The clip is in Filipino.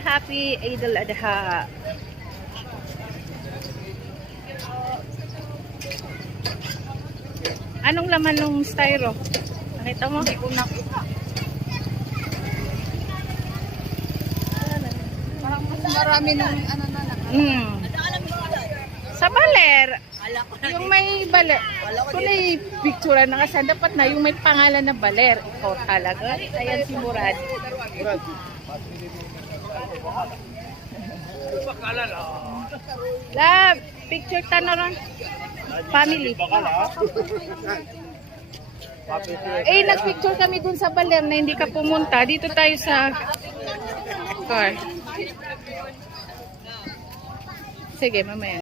happy Eid al-Adha. Anong laman ng styro? Nakita mo? Hindi ko nakita. Parang mas marami ng ano na lang. Sa baler. Yung may baler. Kung may picture na kasi dapat na yung may pangalan na baler. Ikaw talaga. Ayan si Murad. Love, picture ta na ron. Family. Nagpicture kami dun sa baler na hindi ka pumunta. Dito tayo sa car. Sige, mamaya.